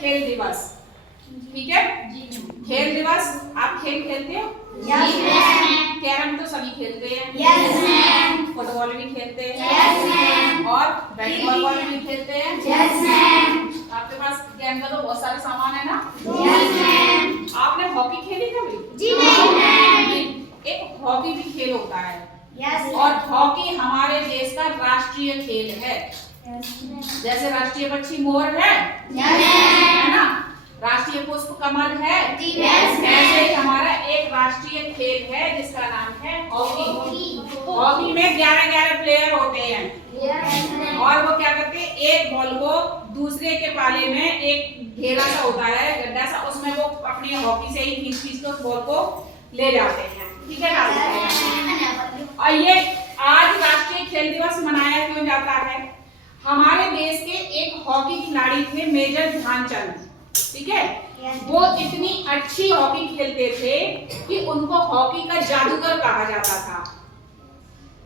खेल दिवस, ठीक है। खेल दिवस, आप खेल खेलते हो? Yes ma'am. कैरम तो सभी खेलते हैं। Yes ma'am. फुटबॉल भी खेलते हैं। Yes ma'am. और बैट बॉल भी खेलते हैं। Yes ma'am. आपके पास गेम का तो बहुत सारे सामान है ना? Yes ma'am. आपने हॉकी खेली कभी? जी नहीं मैम। एक हॉकी भी खेल होता है। यस। और हॉकी हमारे देश का राष्ट्रीय खेल है। जैसे राष्ट्रीय पक्षी मोर है, है ना? राष्ट्रीय पुष्प कमल है। ऐसे ही हमारा एक राष्ट्रीय खेल है जिसका नाम है हॉकी। हॉकी में 11-11 प्लेयर होते हैं और वो क्या करते हैं, एक बॉल को दूसरे के पाले में एक घेरा सा होता है, गड्ढा सा, उसमें वो अपनी हॉकी से ही खींच के उस बॉल को ले जाते हैं, ठीक है ना? और ये आज राष्ट्रीय खेल दिवस मनाया क्यों जाता है? हमारे देश के एक हॉकी खिलाड़ी थे मेजर ध्यानचंद, ठीक है। वो इतनी अच्छी हॉकी खेलते थे कि उनको हॉकी का जादूगर कहा जाता था।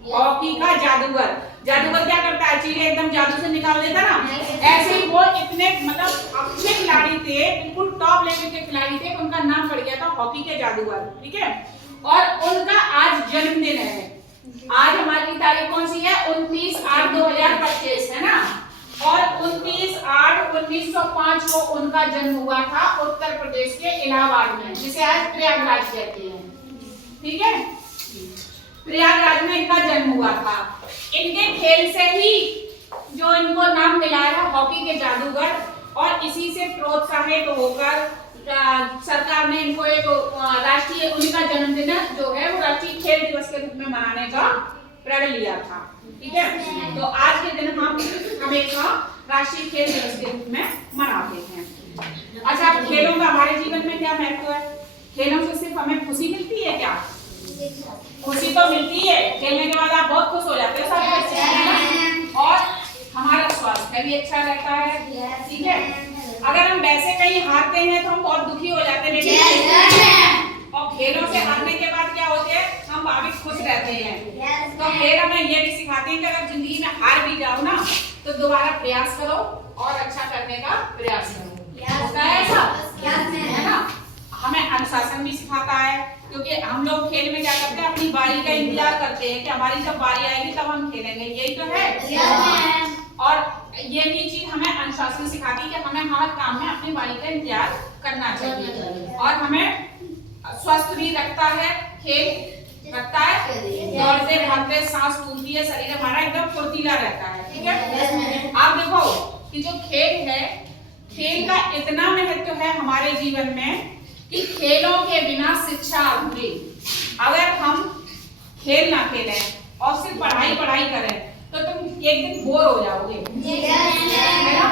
हॉकी का जादूगर। जादूगर क्या करता है, चीजें एकदम जादू से निकाल देता ना, ऐसे ही वो इतने मतलब अच्छे खिलाड़ी थे, बिल्कुल टॉप लेवल के खिलाड़ी थे, उनका नाम पड़ गया था हॉकी के जादूगर, ठीक है। और उनका आज जन्मदिन है। आज हमारी तारीख कौन सी है? 29/8/2025 है ना। और 29/8/1905 को उनका जन्म हुआ था उत्तर प्रदेश के इलाहाबाद में, जिसे आज प्रयागराज कहते हैं, ठीक है। प्रयागराज में इनका जन्म हुआ था। इनके खेल से ही जो इनको नाम मिला है हॉकी के जादूगर, और इसी से प्रोत्साहित होकर सरकार ने इनको एक राष्ट्रीय, उनका जन्मदिन जो है वो राष्ट्रीय खेल दिवस के रूप में मनाने का प्रण लिया था, ठीक है। तो आज के दिन हम हमेशा राष्ट्रीय खेल दिवस के रूप में मनाते हैं। अच्छा, खेलों का हमारे जीवन में क्या महत्व है? खेलों से सिर्फ हमें खुशी मिलती है क्या? खुशी तो मिलती है, खेलने के बाद आप बहुत खुश हो जाते हो सारे बच्चे, और हमारा स्वास्थ्य भी अच्छा रहता है, ठीक है। अगर हम वैसे कहीं हारते हैं तो हम बहुत दुखी हो जाते हैं, और खेलों से हारने के बाद क्या होते हैं, हम भाविक खुश रहते हैं। तो खेल हमें ये भी सिखाते हैं कि अगर जिंदगी में हार भी जाओ ना, तो दोबारा प्रयास करो और अच्छा करने का प्रयास करो, होता है ऐसा, है ना। हमें अनुशासन भी सिखाता है, क्योंकि हम लोग खेल में क्या करते हैं, अपनी बारी का इंतजार करते हैं कि हमारी जब बारी आएगी तब हम खेलेंगे, यही तो है। और ये भी चीज हमें अनुशासन सिखाती है कि हमें हर काम में अपनी बारी का इंतजार करना चाहिए, और हमें स्वस्थ भी रखता है, खेल रखता है, दौड़ते भागते सांस फूलती है, शरीर हमारा एकदम फुर्तीला रहता है, ठीक है। आप देखो कि जो खेल है, खेल का इतना महत्व है हमारे जीवन में कि खेलों के बिना शिक्षा अधूरी। अगर हम खेल ना खेलें और सिर्फ पढ़ाई करें तो तुम एक दिन बोर हो जाओगे, है ना।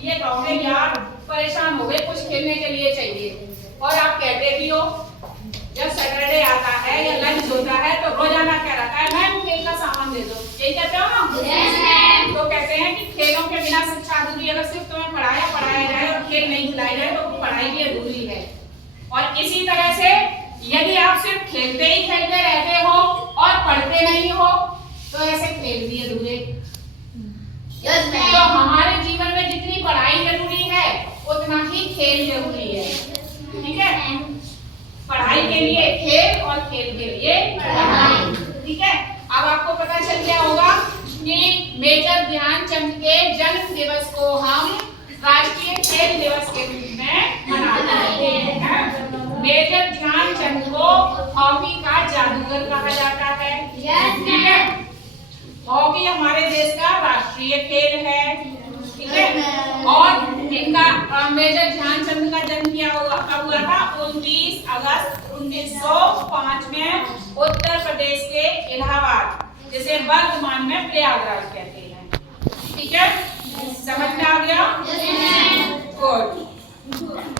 ये कहोगे यार परेशान हो गए, कुछ खेलने के लिए चाहिए, और आप कहते भी हो, जब सैटरडे आता है या लंच होता है तो रोजाना क्या रहता है, मैम खेल का सामान दे दो, यही कहते हो ना। तो कहते हैं कि खेलों के बिना शिक्षा अधूरी। अगर सिर्फ तुम्हें पढ़ाया जाए और खेल नहीं खिलाई जाए तो पढ़ाई भी अधूरी है। और इसी तरह से यदि आप सिर्फ खेलते ही खेलते रहते हो और पढ़ते नहीं हो तो ऐसे खेल भी अधूरे। तो हमारे जीवन में जितनी पढ़ाई जरूरी है उतना ही खेल जरूरी है, ठीक है। पढ़ाई के लिए खेल और खेल के लिए पढ़ाई, ठीक है। अब आपको पता चल गया होगा कि मेजर ध्यानचंद के जन्म दिवस को हम राष्ट्रीय खेल दिवस के रूप में मनाते हैं। मेजर ध्यानचंद को हॉकी का जादूगर कहा जाता है, ठीक है। हॉकी हमारे देश का राष्ट्रीय खेल है, ठीक है। और इनका मेजर ध्यानचंद का जन्म किया कब हुआ था? 29 अगस्त 1905 में उत्तर प्रदेश के इलाहाबाद, जिसे वर्तमान में प्रयागराज कहते हैं, ठीक है। समझ में आ गया? गुड।